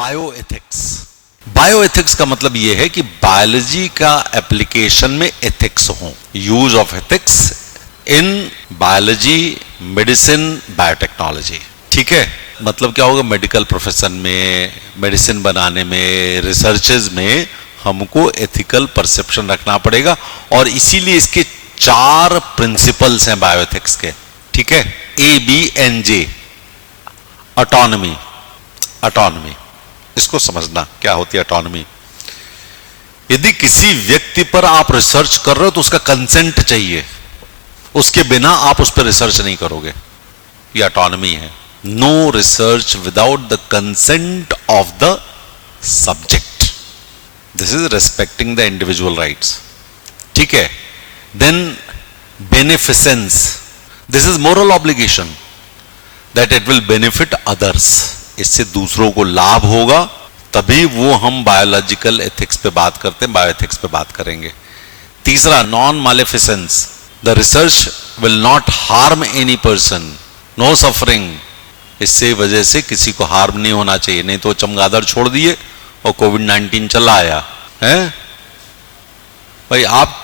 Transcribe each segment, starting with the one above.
Bioethics. Bioethics का मतलब यह है कि बायोलॉजी का एप्लीकेशन में एथिक्स हो, use of ethics in biology, medicine, biotechnology. ठीक है, मतलब क्या होगा, मेडिकल प्रोफेशन में, मेडिसिन बनाने में, रिसर्चेज में हमको एथिकल परसेप्शन रखना पड़ेगा और इसीलिए इसके 4 प्रिंसिपल्स हैं बायोएथिक्स के। ठीक है, ABNJ, ऑटोनॉमी। ऑटोनॉमी, इसको समझना क्या होती है ऑटोनॉमी। यदि किसी व्यक्ति पर आप रिसर्च कर रहे हो तो उसका कंसेंट चाहिए, उसके बिना आप उस पर रिसर्च नहीं करोगे, ये ऑटोनॉमी है। No research without the consent of the subject, this is respecting the individual rights. ठीक है, then beneficence, this is moral obligation that it will benefit others, इससे दूसरों को लाभ होगा, तभी वो हम बायोलॉजिकल एथिक्स पे बात करते हैं, बायोएथिक्स पे बात करेंगे। तीसरा, non maleficence, the research will not harm any person, no suffering, इससे वजह से किसी को हार्म नहीं होना चाहिए। नहीं तो चमगादड़ छोड़ दिए और कोविड-19 चला आया है। भाई आप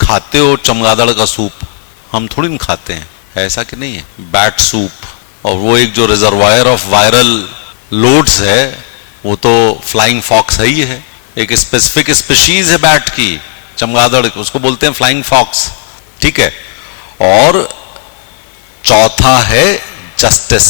खाते हो चमगादड़ का सूप, हम थोड़ी ना खाते हैं, ऐसा कि नहीं है। बैट सूप, और वो एक जो रिजर्वायर ऑफ वायरल लोड्स है वो तो फ्लाइंग फॉक्स है ही है, एक स्पेसिफिक स्पीशीज है बैट की, चमगादड़, उसको बोलते हैं फ्लाइंग फॉक्स। ठीक है, और चौथा है जस्टिस,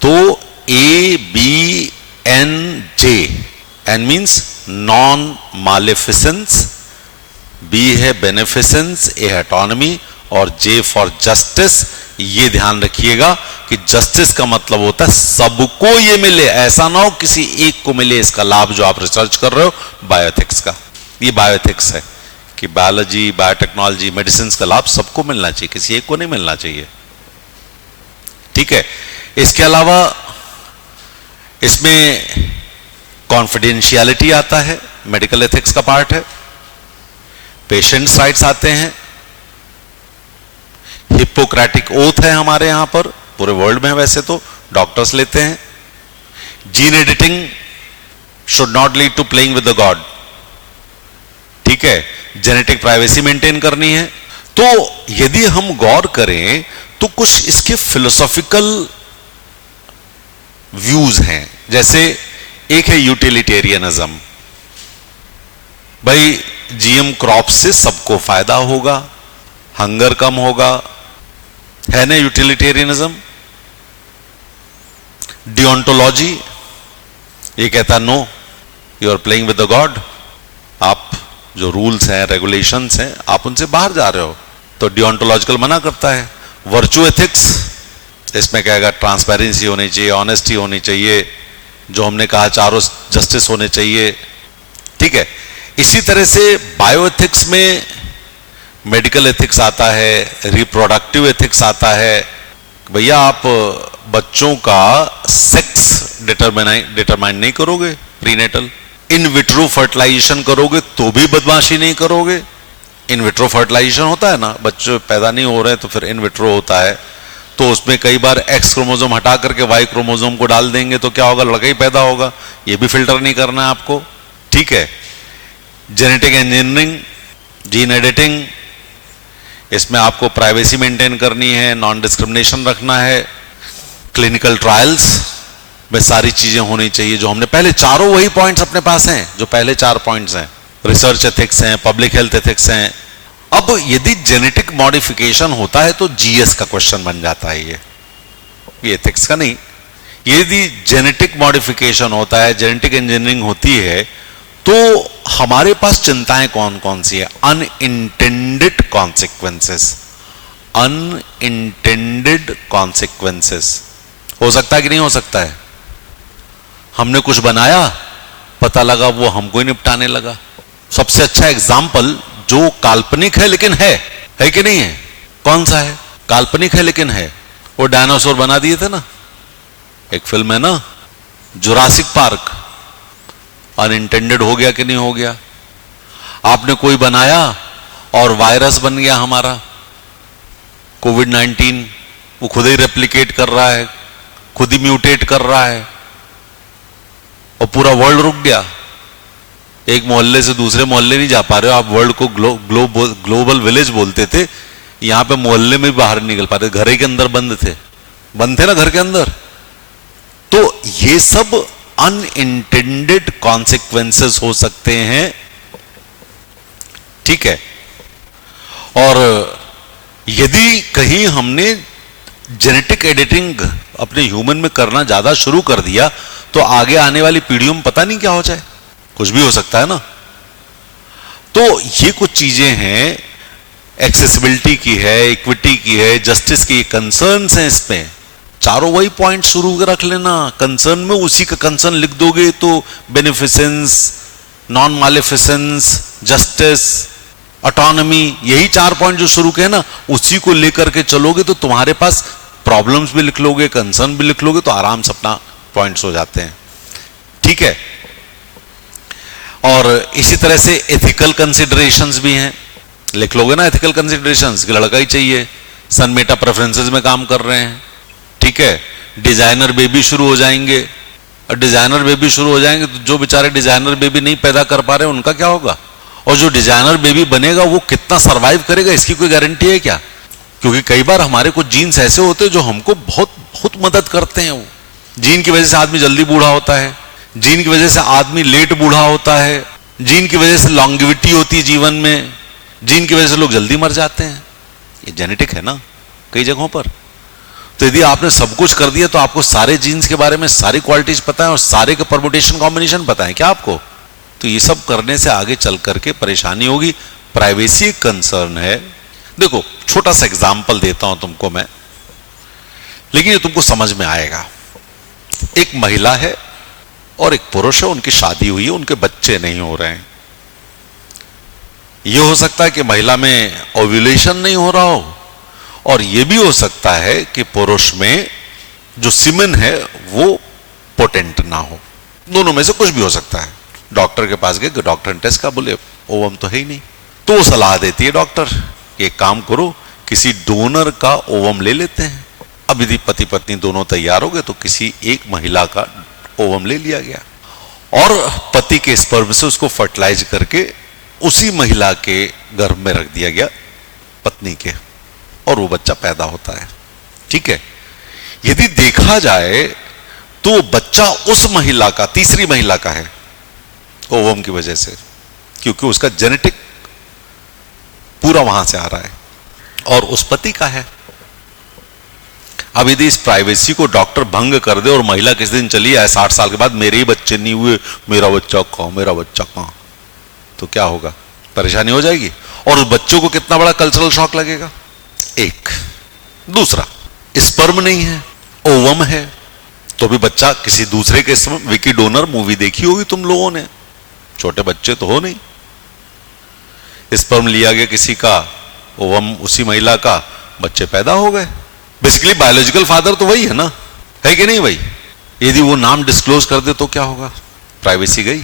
तो ABNJ, N means non maleficence, B है बेनिफिसेंस, A है ऑटोनॉमी और J फॉर जस्टिस। ये ध्यान रखिएगा कि जस्टिस का मतलब होता है सबको ये मिले, ऐसा ना हो किसी एक को मिले इसका लाभ जो आप रिसर्च कर रहे हो। बायोएथिक्स का ये बायोएथिक्स है कि बायोलॉजी, बायोटेक्नोलॉजी, मेडिसिन का लाभ सबको मिलना चाहिए, किसी एक को नहीं मिलना चाहिए। ठीक है, इसके अलावा इसमें कॉन्फिडेंशियलिटी आता है, मेडिकल एथिक्स का पार्ट है। पेशेंट्स राइट्स आते हैं, हिप्पोक्रेटिक ओथ है हमारे यहां पर, पूरे वर्ल्ड में वैसे तो डॉक्टर्स लेते हैं। Gene editing should not lead to playing with the god. ठीक है, जेनेटिक प्राइवेसी मेंटेन करनी है। तो यदि हम गौर करें तो कुछ इसके फिलोसॉफिकल व्यूज हैं, जैसे एक है यूटिलिटेरियनिज्म, भाई जीएम क्रॉप से सबको फायदा होगा, हंगर कम होगा, है ना यूटिलिटेरियनिज्म। डिओंटोलॉजी ये कहता no, you are playing with the god, आप जो रूल्स हैं, रेगुलेशंस हैं, आप उनसे बाहर जा रहे हो, तो डिओंटोलॉजिकल मना करता है। वर्चू एथिक्स, इसमें कहेगा ट्रांसपेरेंसी होनी चाहिए, ऑनेस्टी होनी चाहिए, जो हमने कहा चारों जस्टिस होने चाहिए। ठीक है, इसी तरह से बायोएथिक्स में मेडिकल एथिक्स आता है, रिप्रोडक्टिव एथिक्स आता है। भैया आप बच्चों का सेक्स डिटरमाइन नहीं करोगे, प्रीनेटल। इन विट्रो फर्टिलाइजेशन करोगे तो भी बदमाशी नहीं करोगे। इन विट्रो फर्टिलाइजेशन होता है ना, बच्चे पैदा नहीं हो रहे तो फिर इन विट्रो होता है, तो उसमें कई बार एक्स क्रोमोसोम हटा करके वाई क्रोमोसोम को डाल देंगे तो क्या होगा, लड़का ही पैदा होगा। ये भी फिल्टर नहीं करना है आपको। ठीक है, जेनेटिक इंजीनियरिंग, जीन एडिटिंग, इसमें आपको प्राइवेसी मेंटेन करनी है, नॉन डिस्क्रिमिनेशन रखना है। क्लिनिकल ट्रायल्स में सारी चीजें होनी चाहिए जो हमने पहले, चारों वही पॉइंट्स अपने पास हैं जो पहले 4 पॉइंट्स हैं। रिसर्च एथिक्स हैं, पब्लिक हेल्थ एथिक्स हैं। अब यदि जेनेटिक मॉडिफिकेशन होता है तो जीएस का क्वेश्चन बन जाता है, ये एथिक्स का नहीं। यदि जेनेटिक मॉडिफिकेशन होता है, जेनेटिक इंजीनियरिंग होती है, तो हमारे पास चिंताएं कौन कौन सी है? Unintended consequences, unintended consequences. हो सकता है कि नहीं हो सकता है? हमने कुछ बनाया, पता लगा वो हमको ही निपटाने लगा। सबसे अच्छा एग्जाम्पल जो काल्पनिक है लेकिन है कि नहीं है, कौन सा है? काल्पनिक है लेकिन है, वो डायनासोर बना दिए थे ना, एक फिल्म है ना जुरासिक पार्क। अनइंटेंडेड हो गया कि नहीं हो गया? आपने कोई बनाया और वायरस बन गया हमारा कोविड-19, वो खुद ही रेप्लिकेट कर रहा है, खुद ही म्यूटेट कर रहा है, और पूरा वर्ल्ड रुक गया, एक मोहल्ले से दूसरे मोहल्ले नहीं जा पा रहे हो आप। वर्ल्ड को ग्लोबल विलेज बोलते थे, यहां पे मोहल्ले में भी बाहर नहीं निकल पा रहे, घर के अंदर बंद थे ना घर के अंदर। तो ये सब अनइंटेंडेड कॉन्सिक्वेंसेस हो सकते हैं, ठीक है। और यदि कहीं हमने जेनेटिक एडिटिंग अपने ह्यूमन में करना ज्यादा शुरू कर दिया तो आगे आने वाली पीढ़ियों में पता नहीं क्या हो जाए, कुछ भी हो सकता है ना। तो ये कुछ चीजें हैं, एक्सेसिबिलिटी की है, इक्विटी की है, जस्टिस की कंसर्न्स हैं इसमें। चारों वही पॉइंट शुरू रख लेना, कंसर्न में उसी का कंसर्न लिख दोगे तो बेनिफिसेंस, नॉन मालेफिसेंस, जस्टिस, ऑटोनॉमी, यही 4 पॉइंट जो शुरू के ना, उसी को लेकर के चलोगे तो तुम्हारे पास प्रॉब्लम्स भी लिख लोगे, कंसर्न भी लिख लोगे, तो आराम से अपना पॉइंट्स हो जाते हैं, ठीक है। और इसी तरह से एथिकल कंसिडरेशंस भी हैं, लिख लोगे ना एथिकल कंसिडरेशंस कि लड़का ही चाहिए, सन मेटा प्रेफरेंसेस में काम कर रहे हैं, ठीक है। डिजाइनर बेबी शुरू हो जाएंगे, और डिजाइनर बेबी शुरू हो जाएंगे तो जो बेचारे डिजाइनर बेबी नहीं पैदा कर पा रहे उनका क्या होगा, और जो डिजाइनर बेबी बनेगा वो कितना सरवाइव करेगा, इसकी कोई गारंटी है क्या? क्योंकि कई बार हमारे कुछ जीन्स ऐसे होते हैं जो हमको बहुत बहुत मदद करते हैं। वो जीन की वजह से आदमी जल्दी बूढ़ा होता है, जीन की वजह से आदमी लेट बूढ़ा होता है, जीन की वजह से लॉन्गेविटी होती है जीवन में, जीन की वजह से लोग जल्दी मर जाते हैं। ये जेनेटिक है ना कई जगहों पर। तो यदि आपने सब कुछ कर दिया तो आपको सारे जीन्स के बारे में सारी क्वालिटीज पता है और सारे के परम्यूटेशन कॉम्बिनेशन पता है क्या आपको? तो ये सब करने से आगे चल करके परेशानी होगी। प्राइवेसी एक कंसर्न है। देखो छोटा सा एग्जाम्पल देता हूं तुमको मैं, लेकिन ये तुमको समझ में आएगा। एक महिला है और एक पुरुष है, उनकी शादी हुई है, उनके बच्चे नहीं हो रहे हैं। यह हो सकता है कि महिला में ओव्यूलेशन नहीं हो रहा हो, और यह भी हो सकता है कि पुरुष में जो सीमेन है वो पोटेंट ना हो। दोनों में से कुछ भी हो सकता है। डॉक्टर के पास गए, डॉक्टर ने टेस्ट का बोले ओवम तो है ही नहीं। तो वो सलाह देती है डॉक्टर कि एक काम करो, किसी डोनर का ओवम ले लेते हैं। अब यदि पति पत्नी दोनों तैयार हो गए तो किसी एक महिला का ओवम ले लिया गया और पति के स्पर्म से उसको फर्टिलाइज करके उसी महिला के गर्भ में रख दिया गया, पत्नी के, और वो बच्चा पैदा होता है, ठीक है। यदि देखा जाए तो बच्चा उस महिला का, तीसरी महिला का है ओवम की वजह से, क्योंकि उसका जेनेटिक पूरा वहां से आ रहा है, और उस पति का है। अब यदि इस प्राइवेसी को डॉक्टर भंग कर दे और महिला किसी दिन चली आए 60 साल के बाद, मेरे ही बच्चे नहीं हुए, मेरा बच्चा कहां, तो क्या होगा? परेशानी हो जाएगी। और उस बच्चों को कितना बड़ा कल्चरल शॉक लगेगा। एक दूसरा, स्पर्म नहीं है, ओवम है, तो भी बच्चा किसी दूसरे के स्पर्म। विकी डोनर मूवी देखी होगी तुम लोगों ने, छोटे बच्चे तो हो नहीं, स्पर्म लिया गया किसी का, ओवम उसी महिला का, बच्चे पैदा हो गए। बेसिकली बायोलॉजिकल फादर तो वही है ना, है कि नहीं भाई? यदि वो नाम डिस्क्लोज कर दे तो क्या होगा? प्राइवेसी गई।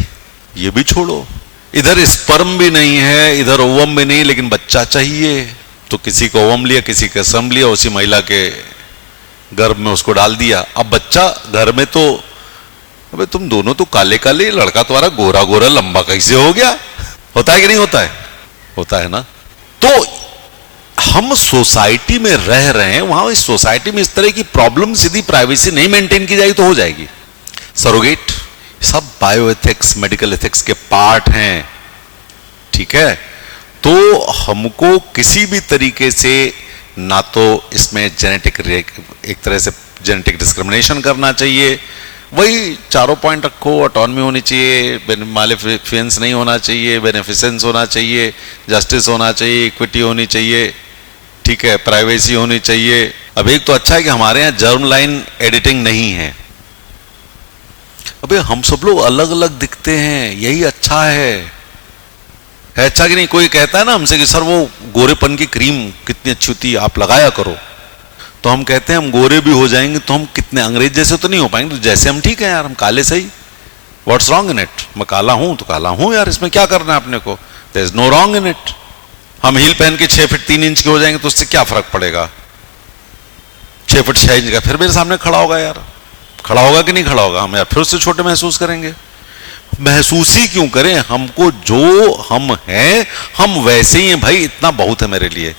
ये भी छोड़ो, इधर स्पर्म भी नहीं है, इधर ओवम भी नहीं, लेकिन बच्चा चाहिए, तो किसी को ओवम लिया, किसी का स्पर्म लिया, उसी महिला के गर्भ में उसको डाल दिया। अब बच्चा घर में, तो अबे तुम दोनों तो काले काले, लड़का तुम्हारा गोरा गोरा लंबा कैसे हो गया? होता है कि नहीं होता है? होता है ना। तो हम सोसाइटी में रह रहे हैं, वहां इस सोसाइटी में इस तरह की प्रॉब्लम्स यदि प्राइवेसी नहीं मेंटेन की जाएगी तो हो जाएगी। सरोगेट सब बायोएथिक्स, मेडिकल एथिक्स के पार्ट हैं, ठीक है। तो हमको किसी भी तरीके से ना तो इसमें जेनेटिक, एक तरह से जेनेटिक डिस्क्रिमिनेशन करना चाहिए, वही चारों पॉइंट रखो, ऑटोनॉमी होनी चाहिए, मालेफिसेंस नहीं होना चाहिए, बेनिफिसेंस होना चाहिए, जस्टिस होना चाहिए, इक्विटी होनी चाहिए, ठीक है, प्राइवेसी होनी चाहिए। अब एक तो अच्छा है कि हमारे यहाँ जर्म लाइन एडिटिंग नहीं है। अबे हम सब लोग अलग अलग दिखते हैं, यही अच्छा है अच्छा कि नहीं? कोई कहता है ना हमसे कि सर वो गोरेपन की क्रीम कितनी अच्छी होती है, आप लगाया करो। तो हम कहते हैं हम गोरे भी हो जाएंगे तो हम कितने अंग्रेज जैसे तो नहीं हो पाएंगे, तो जैसे हम ठीक है यार, हम काले सही, व्हाट्स रॉन्ग इन इट? मैं काला हूं तो काला हूं यार, इसमें क्या करना है अपने को? There is no wrong in it. हम हील पहन के 6 फीट 3 इंच के हो जाएंगे तो उससे क्या फर्क पड़ेगा? 6 फीट 6 इंच का फिर मेरे सामने खड़ा होगा यार, खड़ा होगा कि नहीं खड़ा होगा? हम यार फिर उससे छोटे महसूस करेंगे। महसूस ही क्यों करें, हमको जो हम हैं हम वैसे ही हैं भाई, इतना बहुत है मेरे लिए।